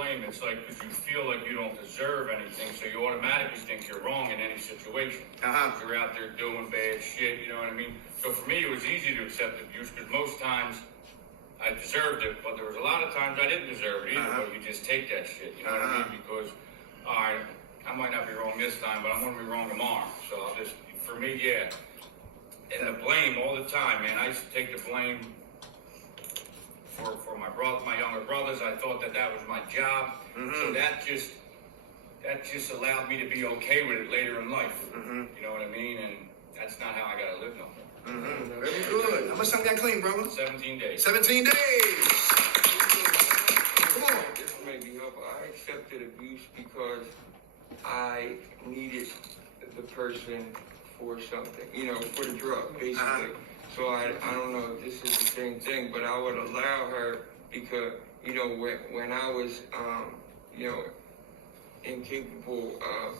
blame, it's like because you feel like you don't deserve anything, so you automatically think you're wrong in any situation. You're out there doing bad shit, you know what I mean? So for me, it was easy to accept abuse because most times I deserved it, but there was a lot of times I didn't deserve it either. But you just take that shit, you know what I mean? Because, all right, I might not be wrong this time, but I'm going to be wrong tomorrow. So I'll just, for me, yeah. And the blame all the time, man. I used to take the blame for my younger brothers. I thought that was my job. So that just allowed me to be okay with it later in life. You know what I mean? And that's not how I gotta live no more. Very good. How much time you got clean, brother? 17 days. 17 days. Come on. This may be helpful. I accepted abuse because I needed the person for something, for the drug, basically. So I don't know if this is the same thing, but I would allow her because, when I was, incapable of,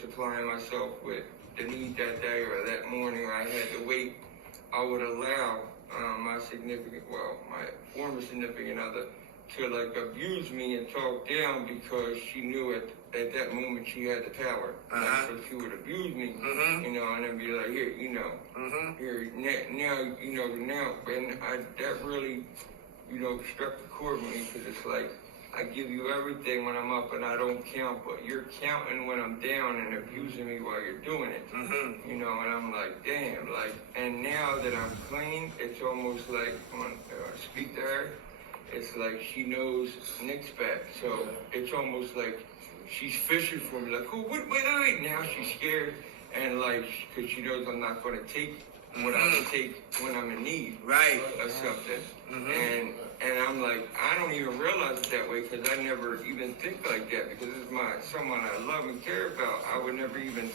supplying myself with the need that day or that morning, or I had to wait, I would allow my former significant other to abuse me and talk down because she knew at that moment she had the power. So she would abuse me, and then be like, here, here, now, and that really, struck the chord with me because it's like, I give you everything when I'm up and I don't count, but you're counting when I'm down and abusing me while you're doing it. And I'm like, damn, and now that I'm clean, it's almost like when I speak to her, it's like she knows Nick's back. So it's almost like she's fishing for me, like, oh, wait. Now she's scared, and because she knows I'm not going to take what I would take when I'm in need, right, or something. And I'm like, I don't even realize it that way because I never even think like that because it's someone I love and care about. I would never even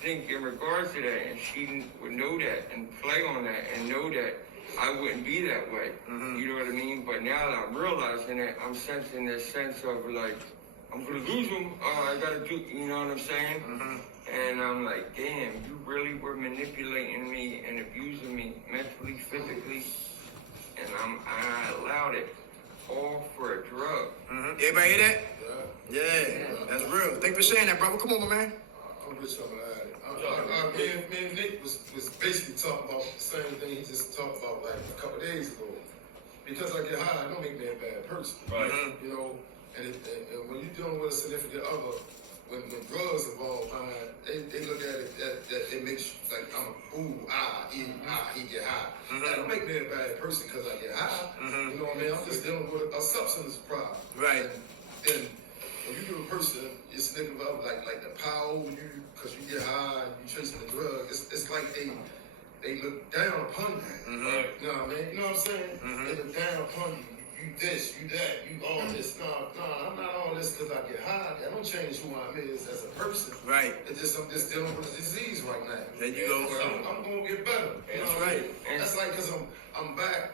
think in regards to that, and she would know that and play on that and know that I wouldn't be that way. You know what I mean? But now that I'm realizing that, I'm sensing this sense of I'm gonna lose them. I gotta do, you know what I'm saying? And I'm like, damn, you really were manipulating me and abusing me mentally, physically, and I allowed it all for a drug. Everybody hear that? Yeah, that's real. Thanks for saying that, brother. Come on, my man. I'm just talking about it. Me and Nick was basically talking about the same thing he just talked about a couple of days ago. Because I get high, I don't make me a bad person. Right. And when you're dealing with a significant other, when drugs involved, they look at it that it makes he get high. That don't make me a bad person because I get high. You know what I mean? I'm just dealing with a substance problem. Right. And when you give a person your significant other like the power over you because you get high and you chasing the drug, it's like they look down upon you. You know what I mean? You know what I'm saying? They look down upon you. You this, you that, you all this. No, I'm not all this because I get high. That don't change who I am as a person. Right. It's just I'm just dealing with a disease right now. There you go. I'm gonna get better. You know what I mean? That's like because I'm back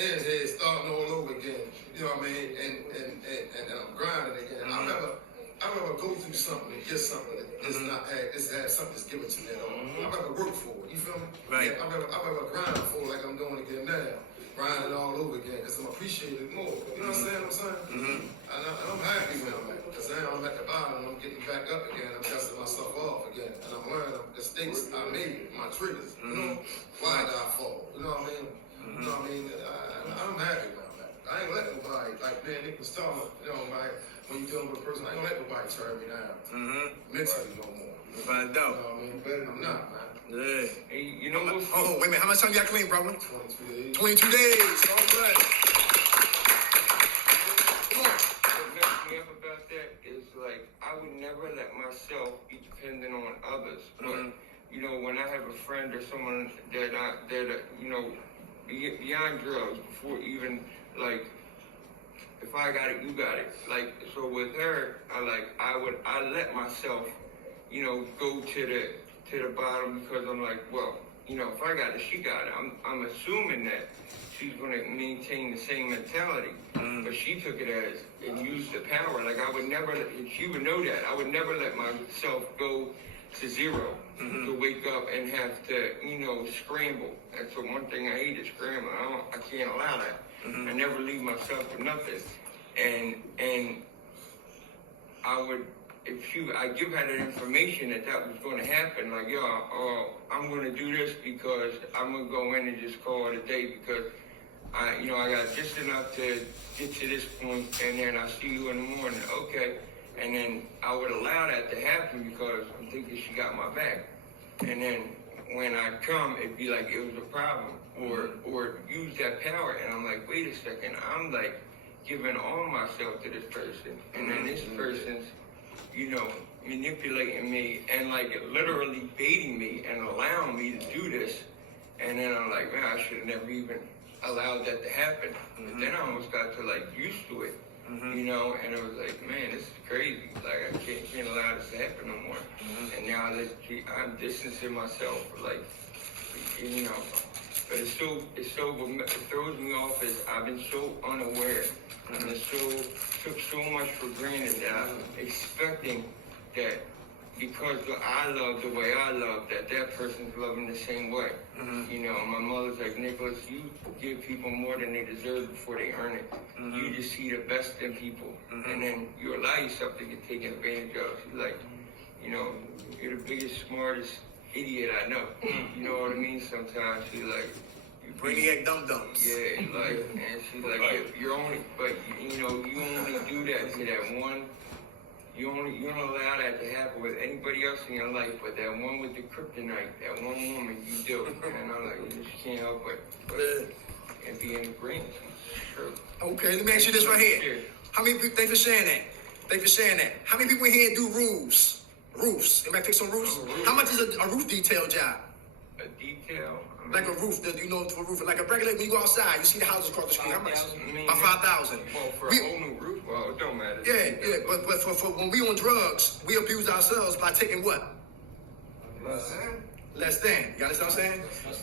and starting all over again. You know what I mean? And I'm grinding again. I never go through something and get something that's not had something that's given to me at all. I never work for it. You feel me? Right. I never grind for it like I'm doing again now. Grinding all over again because I'm appreciated more. You know what I'm saying? And I'm happy when I'm at because now I'm at the bottom and I'm getting back up again. I'm dusting myself off again. And I'm learning the mistakes I made, my triggers. You know? Why did I fall? You know what I mean? You know what I mean? I'm happy when I'm at. I ain't let nobody, like Nick was talking, when you're dealing with a person, I ain't let nobody turn me down. Mentally no more. Find out. You know what I mean? Better than not, man. Yeah. Hey, wait a minute. How much time you got clean, brother? 22 days. 22 days. All right. Come on. What makes me up about that is I would never let myself be dependent on others. But when I have a friend or someone that beyond drugs, before even if I got it, you got it. So with her, I let myself, go to the bottom because I'm like, well, if I got it, she got it. I'm assuming that she's going to maintain the same mentality. But she took it as and used the power. I would never, she would know that. I would never let myself go to zero to wake up and have to, scramble. That's the one thing I hate is scrambling. I can't allow that. I never leave myself for nothing. And I give her that information that was going to happen, like, yo, I'm going to do this because I'm going to go in and just call it a day because I got just enough to get to this point, and then I'll see you in the morning. Okay. And then I would allow that to happen because I'm thinking she got my back. And then when I come, it'd be like it was a problem or use that power. And I'm like, wait a second, I'm like giving all myself to this person. And then this person's, manipulating me and like literally baiting me and allowing me to do this. And then I'm like, man, I should have never even allowed that to happen. But then I almost got to like used to it, and it was like, man, this is crazy. Like I can't allow this to happen no more. And now I'm distancing myself, like, but it throws me off as I've been so unaware. And took so much for granted that I'm expecting that because I love the way I love, that person's loving the same way. My mother's like, Nicholas, you give people more than they deserve before they earn it. You just see the best in people, and then you allow yourself to get taken advantage of. She's like, you're the biggest, smartest idiot I know. You know what I mean? Sometimes she's like, Brainiac dum-dums. yeah, like, and she's like, you only do that to that one. You don't allow that to happen with anybody else in your life, but that one with the kryptonite, that one woman, you do. And I'm like, you just can't help but and be in the brain. Sure. Okay, let me ask you this right here. How many people, thanks for sharing that. How many people in here do roofs? Anybody fix some roofs? How much is a roof detail job? A detail? Like a roof, for a roof, like a regular, when you go outside, you see the houses across the street, how much? 5,000. About 5,000. Well, for a whole new roof, well, it don't matter. Yeah, but for when we on drugs, we abuse ourselves by taking what? Less than. You understand what I'm saying?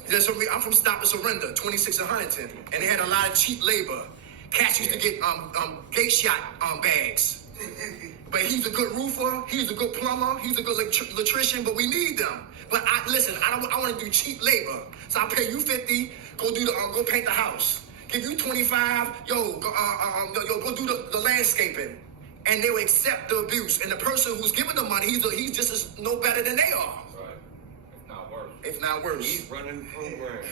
Yeah, so I'm from Stop and Surrender, 26 in Huntington, and they had a lot of cheap labor. Cats used to get gate shot bags. But he's a good roofer, he's a good plumber, he's a good electrician, but we need them. But I want to do cheap labor. So I pay you 50, go paint the house. Give you 25, go do the landscaping. And they will accept the abuse. And the person who's giving the money, he's just as no better than they are. Right. If not worse. He's running the program.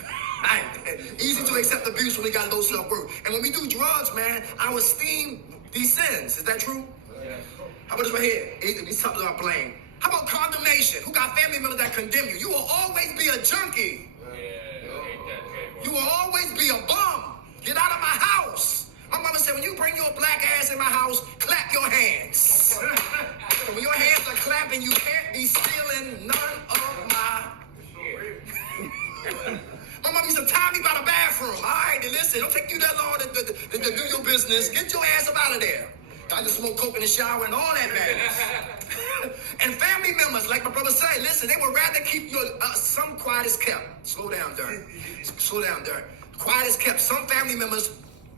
Easy to accept abuse when we got low self-worth. And when we do drugs, man, our esteem descends. Is that true? Yes. How about this right here? We talking about blame. How about condemnation? Who got family members that condemn you? You will always be a junkie. Yeah, I hate that, Jay. You will always be a bum. Get out of my house. My mama said, when you bring your black ass in my house, clap your hands. And when your hands are clapping, you can't be stealing none of my... My mama used to tie me by the bathroom. All right, then listen, don't take you that long to do your business. Get your ass up out of there. I just smoke coke in the shower and all that madness. And family members, like my brother said, listen, they would rather keep your, some quiet is kept. Slow down, Dirk. Quiet is kept. Some family members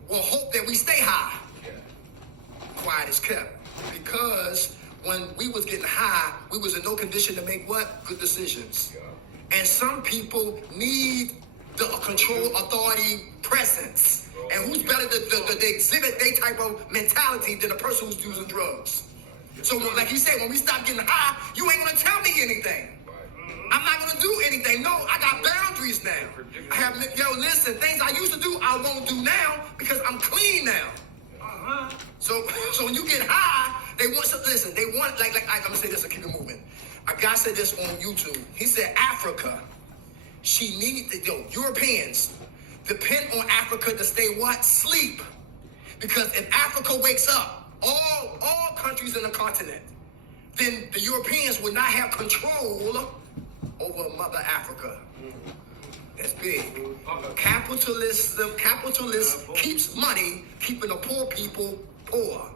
will hope that we stay high. Quiet is kept. Because when we was getting high, we was in no condition to make what? Good decisions. And some people need the control, authority, presence. And who's better to exhibit their type of mentality than a person who's using drugs? So like he said, when we stop getting high, you ain't gonna tell me anything. I'm not gonna do anything. No, I got boundaries now. Listen, things I used to do, I won't do now because I'm clean now. So when you get high, they want like I'm gonna say this and keep it moving. A guy said this on YouTube. He said Africa, Europeans depend on Africa to stay what? Sleep. Because if Africa wakes up, all countries in the continent, then the Europeans would not have control over Mother Africa. That's big. Capitalist keeps money, keeping the poor people poor.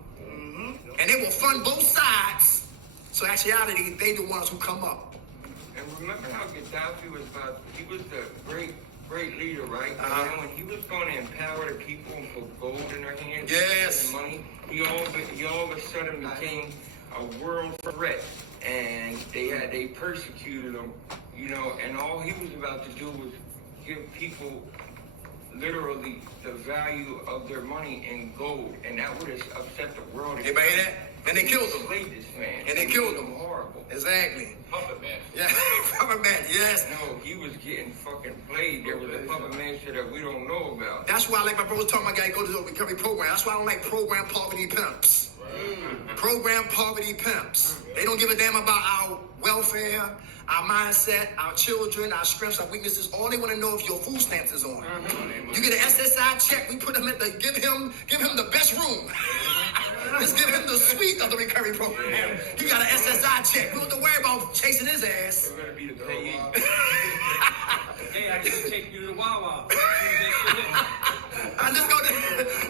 And they will fund both sides. So actuality, they the ones who come up. And remember how Gaddafi he was the great leader, right? And when he was going to empower the people and put gold in their hands, yes, and money, he all of a sudden became a world threat, and they persecuted him, and all he was about to do was give people literally the value of their money in gold, and that would have upset the world. Anybody hear that? And they killed him. Played this man. And they killed him. Horrible. Exactly. Puppet man. Yeah, puppet man, yes. No, he was getting fucking played. There was a puppet man shit that we don't know about. That's why, like my brother told my guy, go to the recovery program. That's why I don't like program poverty pimps. Program poverty pimps. They don't give a damn about our welfare, our mindset, our children, our strengths, our weaknesses. All they want to know if your food stamps is on. You get an SSI check, we put him at the give him the best room. Let's give him the suite of the recovery program. He got an SSI check. We don't have to worry about chasing his ass. We're gonna be the payee. They actually take you to Wawa. I just go to